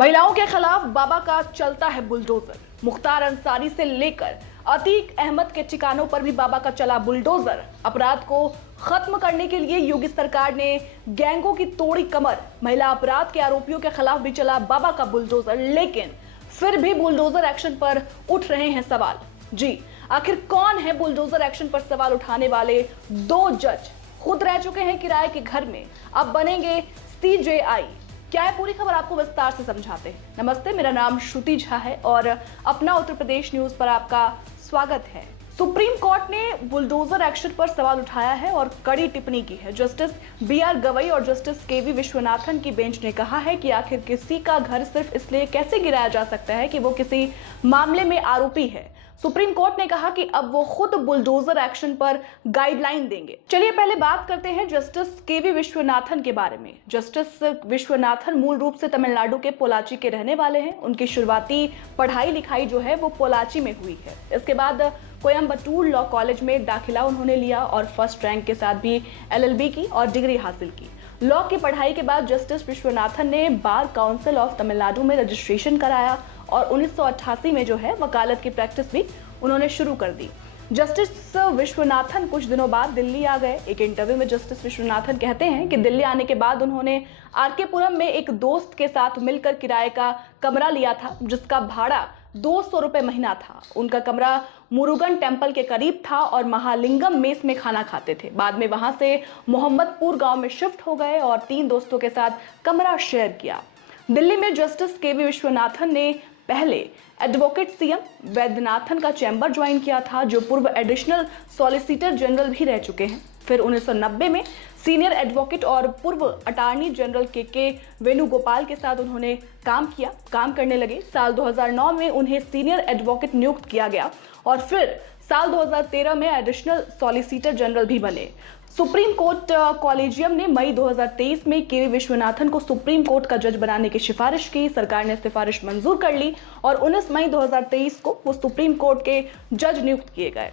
महिलाओं के खिलाफ बाबा का चलता है बुलडोजर। मुख्तार अंसारी से लेकर अतीक अहमद के ठिकानों पर भी बाबा का चला बुलडोजर। अपराध को खत्म करने के लिए योगी सरकार ने गैंगों की तोड़ी कमर। महिला अपराध के आरोपियों के खिलाफ भी चला बाबा का बुलडोजर, लेकिन फिर भी बुलडोजर एक्शन पर उठ रहे हैं सवाल। जी, आखिर कौन है बुलडोजर एक्शन पर सवाल उठाने वाले? दो जज खुद रह चुके हैं किराए के घर में, अब बनेंगे सीजेआई। क्या है पूरी खबर, आपको विस्तार से समझाते हैं। नमस्ते, मेरा नाम श्रुति झा है और अपना उत्तर प्रदेश न्यूज पर आपका स्वागत है। सुप्रीम कोर्ट ने बुलडोजर एक्शन पर सवाल उठाया है और कड़ी टिप्पणी की है। जस्टिस बीआर गवई और जस्टिस केवी विश्वनाथन की बेंच ने कहा है कि आखिर किसी का घर सिर्फ इसलिए कैसे गिराया जा सकता है कि वो किसी मामले में आरोपी है। सुप्रीम कोर्ट ने कहा कि अब वो खुद बुलडोजर एक्शन पर गाइडलाइन देंगे। चलिए पहले बात करते हैं जस्टिस केवी विश्वनाथन के बारे में। जस्टिस विश्वनाथन मूल रूप से तमिलनाडु के पोलाची के रहने वाले हैं। उनकी शुरुआती पढ़ाई लिखाई जो है वो पोलाची में हुई है। इसके बाद कोयम्बटूर लॉ कॉलेज में दाखिला उन्होंने लिया और फर्स्ट रैंक के साथ भी एलएलबी की और डिग्री हासिल की। लॉ की पढ़ाई के बाद जस्टिस विश्वनाथन ने बार काउंसिल ऑफ तमिलनाडु में रजिस्ट्रेशन कराया और 1988 में जो है वकालत की प्रैक्टिस भी उन्होंने शुरू कर दी। जस्टिस विश्वनाथन कुछ दिनों बाद दिल्ली आ गए। एक इंटरव्यू में जस्टिस विश्वनाथन कहते हैं कि दिल्ली आने के बाद उन्होंने आरके पुरम में एक दोस्त के साथ मिलकर किराए का कमरा लिया था, जिसका भाड़ा 200 रुपए महीना था। उनका कमरा मुरुगन टेम्पल के करीब था और महालिंगम मेस में खाना खाते थे। बाद में वहां से मोहम्मदपुर गांव में शिफ्ट हो गए और 3 दोस्तों के साथ कमरा शेयर किया। दिल्ली में जस्टिस केवी विश्वनाथन ने पहले एडवोकेट सीएम वैद्यनाथन का चैम्बर ज्वाइन किया था, जो पूर्व एडिशनल सॉलिसिटर जनरल भी रह चुके हैं। फिर 1990 में सीनियर एडवोकेट और पूर्व अटॉर्नी जनरल के वेणुगोपाल के साथ उन्होंने काम करने लगे। साल 2009 में उन्हें सीनियर एडवोकेट नियुक्त किया गया और फिर साल 2013 में एडिशनल सॉलिसिटर जनरल भी बने। सुप्रीम कोर्ट कॉलेजियम ने मई 2023 में केवी विश्वनाथन को सुप्रीम कोर्ट का जज बनाने की सिफारिश की। सरकार ने सिफारिश मंजूर कर ली और 19 मई 2023 को वो सुप्रीम कोर्ट के जज नियुक्त किए गए।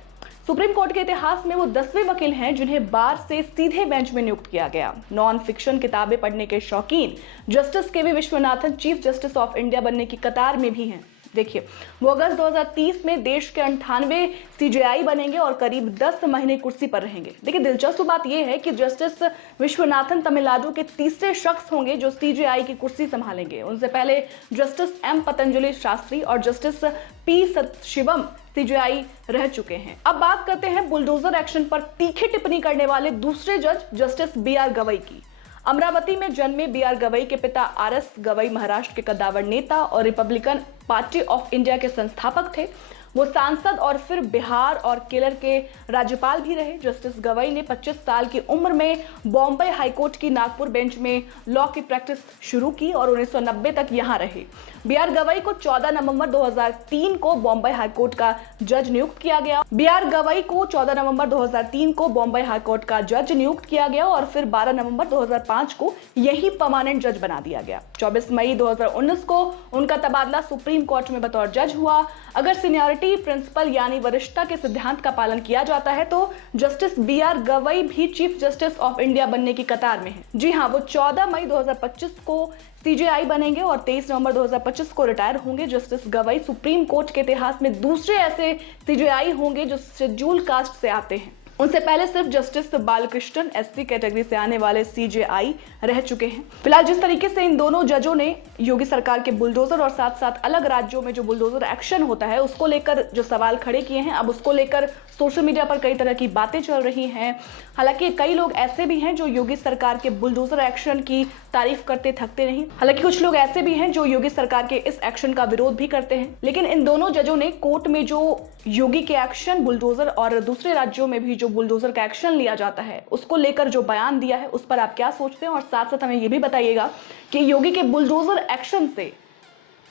सुप्रीम कोर्ट के इतिहास में वो 10वें वकील हैं जिन्हें बार से सीधे बेंच में नियुक्त किया गया। नॉन फिक्शन किताबें पढ़ने के शौकीन justice KV Viswanathan chief justice of India बनने की कतार में भी हैं। देखिए, वो अगस्त 2030 में देश के 98 सीजेआई बनेंगे और करीब 10 महीने कुर्सी पर रहेंगे। देखिए, दिलचस्प बात यह है कि जस्टिस विश्वनाथन तमिलनाडु के तीसरे शख्स होंगे जो सीजेआई की कुर्सी संभालेंगे। उनसे पहले जस्टिस एम पतंजलि शास्त्री और जस्टिस पी सतशिवम सीजेआई रह चुके हैं। अब बात करते हैं बुलडोजर एक्शन पर तीखी टिप्पणी करने वाले दूसरे जज जस्टिस बीआर गवई की। अमरावती में जन्मे बीआर गवई के पिता आरएस गवई महाराष्ट्र के कद्दावर नेता और रिपब्लिकन पार्टी ऑफ इंडिया के संस्थापक थे। वो सांसद और फिर बिहार और केरल के राज्यपाल भी रहे। जस्टिस गवई ने 25 साल की उम्र में बॉम्बे हाईकोर्ट की नागपुर बेंच में लॉ की प्रैक्टिस शुरू की और 1990 तक यहां रहे। बीआर गवई को 14 नवंबर 2003 को बॉम्बे हाईकोर्ट का जज नियुक्त किया गया। बीआर गवई को 14 नवंबर 2003 को बॉम्बे हाईकोर्ट का जज नियुक्त किया गया और फिर 12 नवंबर 2005 को यही परमानेंट जज बना दिया गया। 24 मई 2019 को उनका तबादला सुप्रीम कोर्ट में बतौर जज हुआ। अगर सीनियरिटी प्रिंसिपल यानी वरिष्ठता के सिद्धांत का पालन किया जाता है तो जस्टिस बीआर गवई भी चीफ जस्टिस ऑफ इंडिया बनने की कतार में है। जी हां, वो 14 मई 2025 को सीजेआई बनेंगे और 23 नवंबर 2025 को रिटायर होंगे। जस्टिस गवई सुप्रीम कोर्ट के इतिहास में दूसरे ऐसे सीजेआई होंगे जो शेड्यूल कास्ट से आते हैं। उनसे पहले सिर्फ जस्टिस बालकृष्णन एससी कैटेगरी से आने वाले सीजेआई रह चुके हैं। फिलहाल जिस तरीके से इन दोनों जजों ने योगी सरकार के बुलडोजर और साथ साथ अलग राज्यों में जो बुलडोजर एक्शन होता है उसको लेकर जो सवाल खड़े किए हैं, अब उसको लेकर सोशल मीडिया पर कई तरह की बातें चल रही हैं। हालांकि कई लोग ऐसे भी हैं जो योगी सरकार के बुलडोजर एक्शन की तारीफ करते थकते नहीं। हालांकि कुछ लोग ऐसे भी हैं जो योगी सरकार के इस एक्शन का विरोध भी करते हैं। लेकिन इन दोनों जजों ने कोर्ट में जो योगी के एक्शन बुलडोजर और दूसरे राज्यों में भी जो बुलडोजर का एक्शन लिया जाता है उसको लेकर जो बयान दिया है उस पर आप क्या सोचते हैं, और साथ साथ हमें ये भी बताइएगा कि योगी के बुलडोजर एक्शन से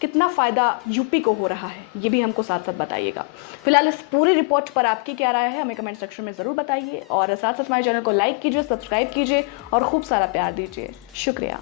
कितना फायदा यूपी को हो रहा है, ये भी हमको साथ साथ बताइएगा। फिलहाल इस पूरी रिपोर्ट पर आपकी क्या राय है हमें कमेंट सेक्शन में जरूर बताइए और साथ साथ हमारे चैनल को लाइक कीजिए, सब्सक्राइब कीजिए और खूब सारा प्यार दीजिए। शुक्रिया।